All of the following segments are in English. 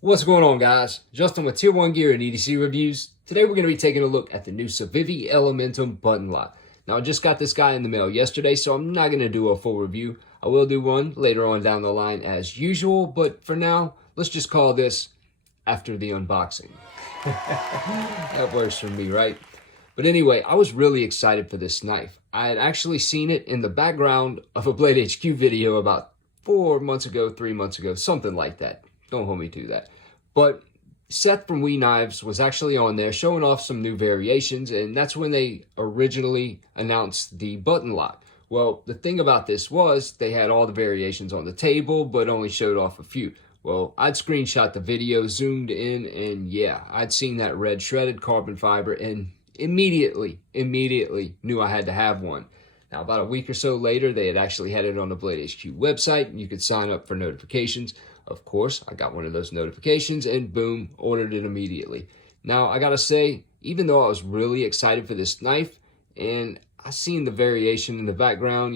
What's going on, guys? Justin with Tier 1 Gear and EDC Reviews. Today we're going to be taking a look at the new Civivi Elementum button lock. Now, I just got this guy in the mail yesterday, so I'm not going to do a full review. I will do one later on down the line as usual, but for now, let's just call this after the unboxing. That works for me, right? But anyway, I was really excited for this knife. I had actually seen it in the background of a Blade HQ video about 4 months ago, 3 months ago, something like that. Don't hold me to that. But Seth from We Knives was actually on there showing off some new variations, and that's when they originally announced the button lock. Well, the thing about this was they had all the variations on the table, but only showed off a few. Well, I'd screenshot the video, zoomed in, and yeah, I'd seen that red shredded carbon fiber and immediately knew I had to have one. Now, about a week or so later, they had actually had it on the Blade HQ website, and you could sign up for notifications. Of course, I got one of those notifications and boom, ordered it immediately. Now, I gotta say, even though I was really excited for this knife and I seen the variation in the background,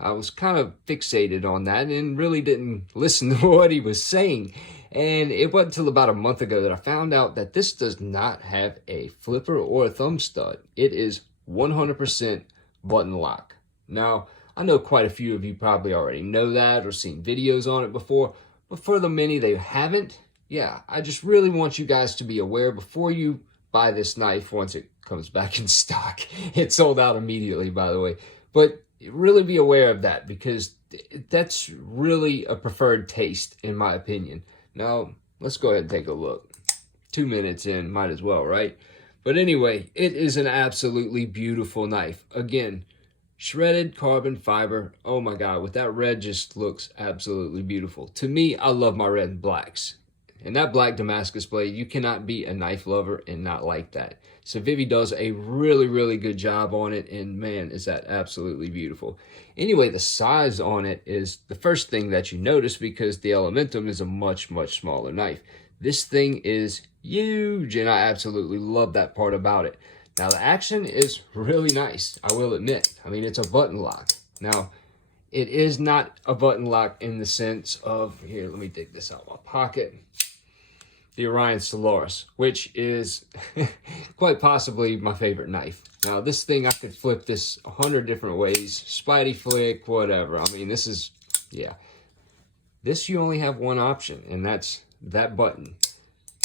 I was kind of fixated on that and really didn't listen to what he was saying. And it wasn't until about a month ago that I found out that this does not have a flipper or a thumb stud. It is 100% button lock. Now, I know quite a few of you probably already know that or seen videos on it before, but for the many that haven't, yeah, I just really want you guys to be aware before you buy this knife once it comes back in stock. It's sold out immediately, by the way. But really be aware of that because that's really a preferred taste, in my opinion. Now, let's go ahead and take a look. 2 minutes in, might as well, right? But anyway, it is an absolutely beautiful knife. Again, shredded carbon fiber. Oh my God, with that red just looks absolutely beautiful. To me, I love my red and blacks. And that black Damascus blade, you cannot be a knife lover and not like that. Civivi does a really good job on it, and man, is that absolutely beautiful. Anyway, the size on it is the first thing that you notice because the Elementum is a much smaller knife. This thing is huge, and I absolutely love that part about it. Now, the action is really nice, I will admit. I mean, it's a button lock. Now, it is not a button lock in the sense of, here, let me dig this out of my pocket, the Orion Solaris, which is quite possibly my favorite knife. Now, this thing, I could flip this 100 different ways, Spidey flick, whatever. I mean, this is, yeah. This, you only have one option, and that's that button.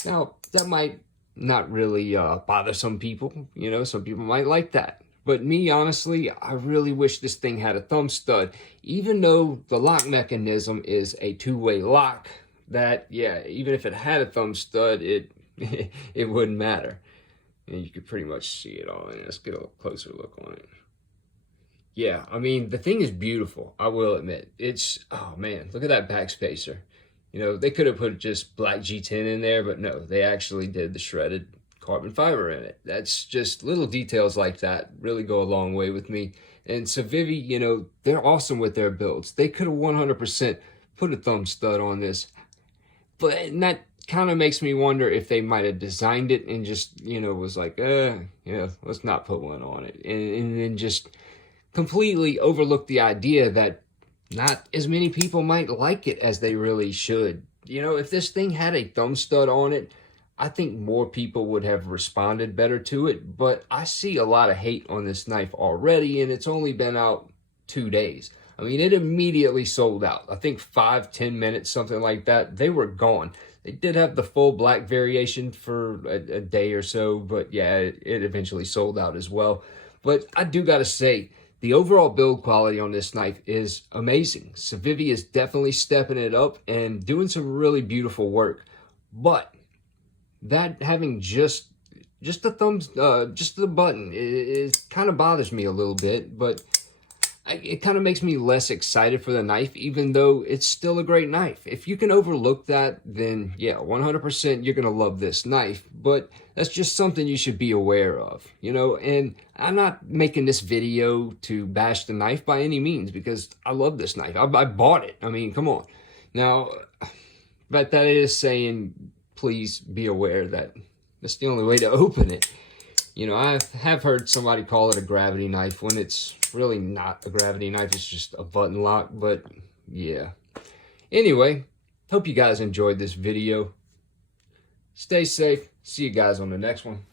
Now, that might not really bother some people. Some people might like that. But me, honestly, I really wish this thing had a thumb stud. Even though the lock mechanism is a two-way lock, that, yeah, even if it had a thumb stud, it wouldn't matter. And you could pretty much see it all. And let's get a closer look on it. Yeah, I mean, the thing is beautiful, I will admit. It's, oh man, look at that backspacer. They could have put just black G10 in there, but no, they actually did the shredded carbon fiber in it. That's just little details like that really go a long way with me. And Civivi, they're awesome with their builds. They could have 100% put a thumb stud on this. But that kind of makes me wonder if they might have designed it and just, was like, let's not put one on it. And then just completely overlook the idea that not as many people might like it as they really should. If this thing had a thumb stud on it, I think more people would have responded better to it. But I see a lot of hate on this knife already, and it's only been out 2 days. I mean, it immediately sold out. I think 5-10 minutes, something like that. They were gone. They did have the full black variation for a day or so, but yeah, it eventually sold out as well. But I do got to say, the overall build quality on this knife is amazing. Civivi is definitely stepping it up and doing some really beautiful work. But that having just the thumbs, just the button, it kind of bothers me a little bit. But it kind of makes me less excited for the knife, even though it's still a great knife. If you can overlook that, then yeah, 100% you're going to love this knife. But that's just something you should be aware of, and I'm not making this video to bash the knife by any means because I love this knife. I bought it. I mean, come on. Now, but that is saying, please be aware that that's the only way to open it. I have heard somebody call it a gravity knife when it's really not a gravity knife. It's just a button lock, but yeah. Anyway, Hope you guys enjoyed this video. Stay safe. See you guys on the next one.